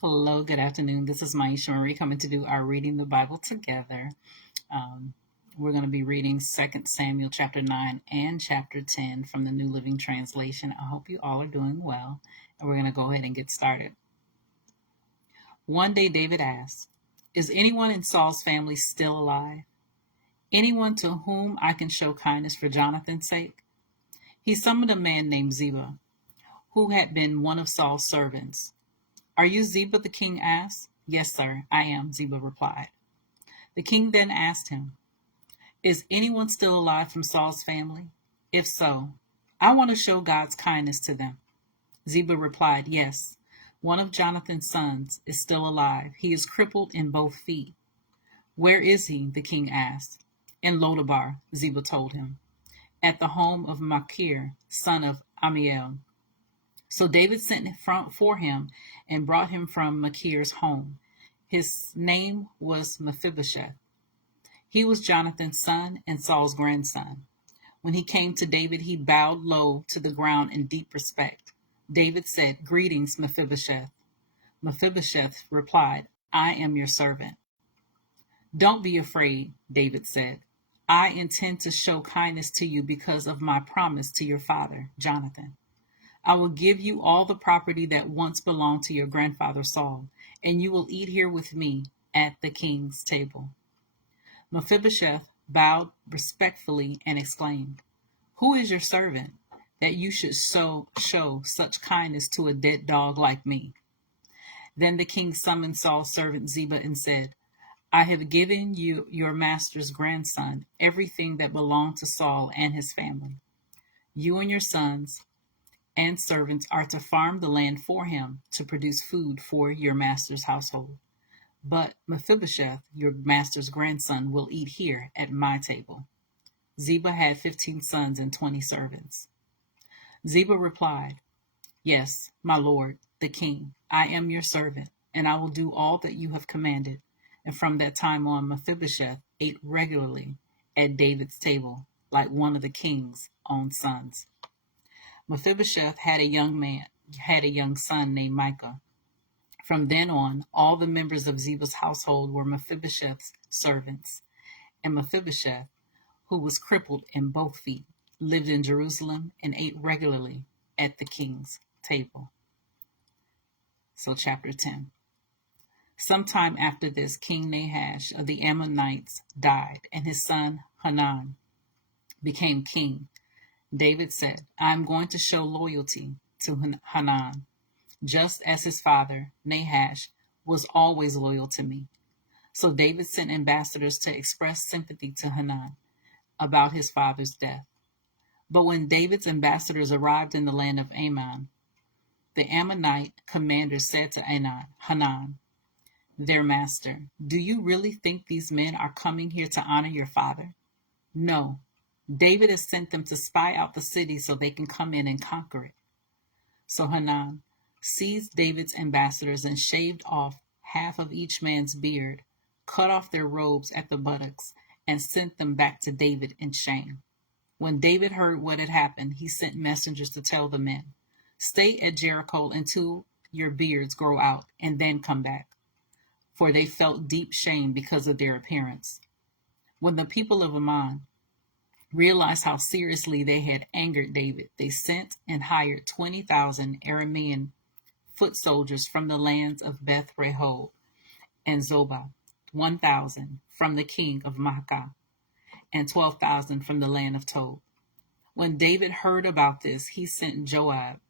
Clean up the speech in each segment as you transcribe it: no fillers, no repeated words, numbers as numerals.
Hello, good afternoon. This is Myesha Marie coming to do our Reading the Bible together. Um, we're going to be reading 2 Samuel chapter 9 and chapter 10 from the New Living Translation. I hope you all are doing well, and we're going to go ahead and get started. One day David asked, "Is anyone in Saul's family still alive? Anyone to whom I can show kindness for Jonathan's sake?" He summoned a man named Ziba, who had been one of Saul's servants. "Are you Ziba?" the king asked. "Yes, sir, I am," Ziba replied. The king then asked him, "Is anyone still alive from Saul's family? If so, I want to show God's kindness to them." Ziba replied, "Yes, one of Jonathan's sons is still alive. He is crippled in both feet." "Where is he?" the king asked. "In Lodabar," Ziba told him, "at the home of Machir, son of Amiel." So David sent for him and brought him from Machir's home. His name was Mephibosheth. He was Jonathan's son and Saul's grandson. When he came to David, he bowed low to the ground in deep respect. David said, "Greetings, Mephibosheth." Mephibosheth replied, "I am your servant." "Don't be afraid," David said. "I intend to show kindness to you because of my promise to your father, Jonathan. I will give you all the property that once belonged to your grandfather Saul, and you will eat here with me at the king's table." Mephibosheth bowed respectfully and exclaimed, "Who is your servant, that you should show such kindness to a dead dog like me?" Then the king summoned Saul's servant Ziba and said, "I have given you your master's grandson everything that belonged to Saul and his family. You and your sons and servants are to farm the land for him to produce food for your master's household. But Mephibosheth, your master's grandson, will eat here at my table." Ziba had 15 sons and 20 servants. Ziba replied, "Yes, my lord, the king, I am your servant, and I will do all that you have commanded." And from that time on, Mephibosheth ate regularly at David's table, like one of the king's own sons. Mephibosheth had a young son named Micah. From then on, all the members of Ziba's household were Mephibosheth's servants. And Mephibosheth, who was crippled in both feet, lived in Jerusalem and ate regularly at the king's table. So, chapter 10. Sometime after this, King Nahash of the Ammonites died, and his son Hanan became king. David said, "I am going to show loyalty to Hanan, just as his father, Nahash, was always loyal to me." So David sent ambassadors to express sympathy to Hanan about his father's death. But when David's ambassadors arrived in the land of Ammon, the Ammonite commander said to Hanan, their master, "Do you really think these men are coming here to honor your father? No, David has sent them to spy out the city so they can come in and conquer it." So Hanan seized David's ambassadors and shaved off half of each man's beard, cut off their robes at the buttocks, and sent them back to David in shame. When David heard what had happened, he sent messengers to tell the men, "Stay at Jericho until your beards grow out, and then come back." For they felt deep shame because of their appearance. When the people of Ammon realized how seriously they had angered David, they sent and hired 20,000 Aramean foot soldiers from the lands of Beth Rehob and Zobah, 1,000 from the king of Maacah, and 12,000 from the land of Tob. When David heard about this, he sent Joab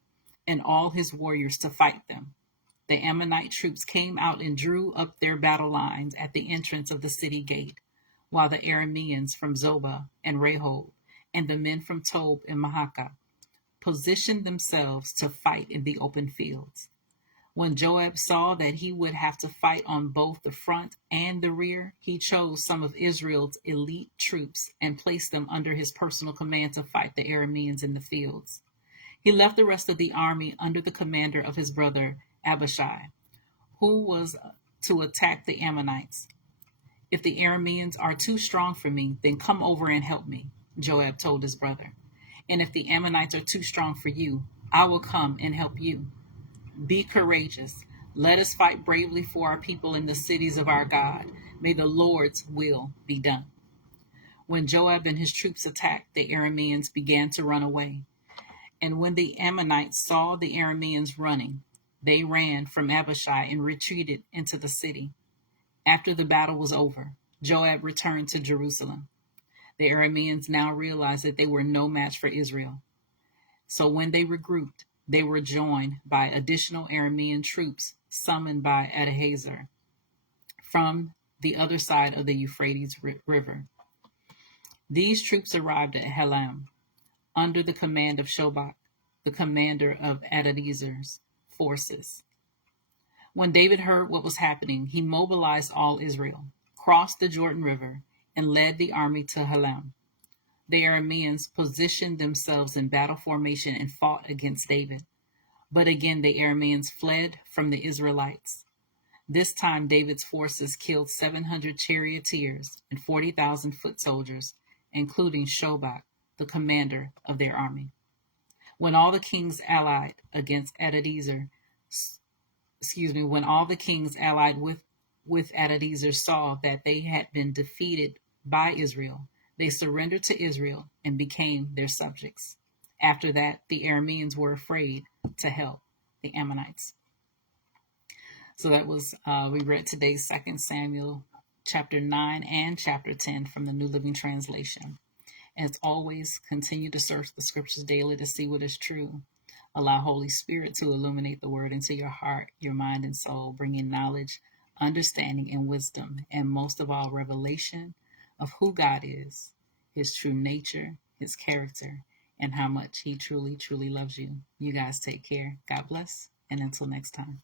and all his warriors to fight them. The Ammonite troops came out and drew up their battle lines at the entrance of the city gate, while the Arameans from Zobah and Rehob and the men from Tob and Maacah positioned themselves to fight in the open fields. When Joab saw that he would have to fight on both the front and the rear, he chose some of Israel's elite troops and placed them under his personal command to fight the Arameans in the fields. He left the rest of the army under the commander of his brother Abishai, who was to attack the Ammonites. "If the Arameans are too strong for me, then come over and help me," Joab told his brother. "And if the Ammonites are too strong for you, I will come and help you. Be courageous. Let us fight bravely for our people in the cities of our God. May the Lord's will be done. When Joab and his troops attacked, the Arameans began to run away. And when the Ammonites saw the Arameans running, they ran from Abishai and retreated into the city. After the battle was over, Joab returned to Jerusalem. The Arameans now realized that they were no match for Israel. So when they regrouped, they were joined by additional Aramean troops summoned by Adhazer from the other side of the Euphrates River. These troops arrived at Helam under the command of Shobach, the commander of Adadezer's forces. When David heard what was happening, he mobilized all Israel, crossed the Jordan River, and led the army to Helam. The Arameans positioned themselves in battle formation and fought against David. But again, the Arameans fled from the Israelites. This time, David's forces killed 700 charioteers and 40,000 foot soldiers, including Shobach, the commander of their army. When all the kings allied against Adadezer, when all the kings allied with Adadezer saw that they had been defeated by Israel, they surrendered to Israel and became their subjects. After that, the Arameans were afraid to help the Ammonites. So that was, we read today's 2 Samuel chapter 9 and chapter 10 from the New Living Translation. As always, continue to search the scriptures daily to see what is true. Allow Holy Spirit to illuminate the word into your heart, your mind, and soul, bringing knowledge, understanding, and wisdom, and most of all, revelation of who God is, his true nature, his character, and how much he truly, truly loves you. You guys take care. God bless, and until next time.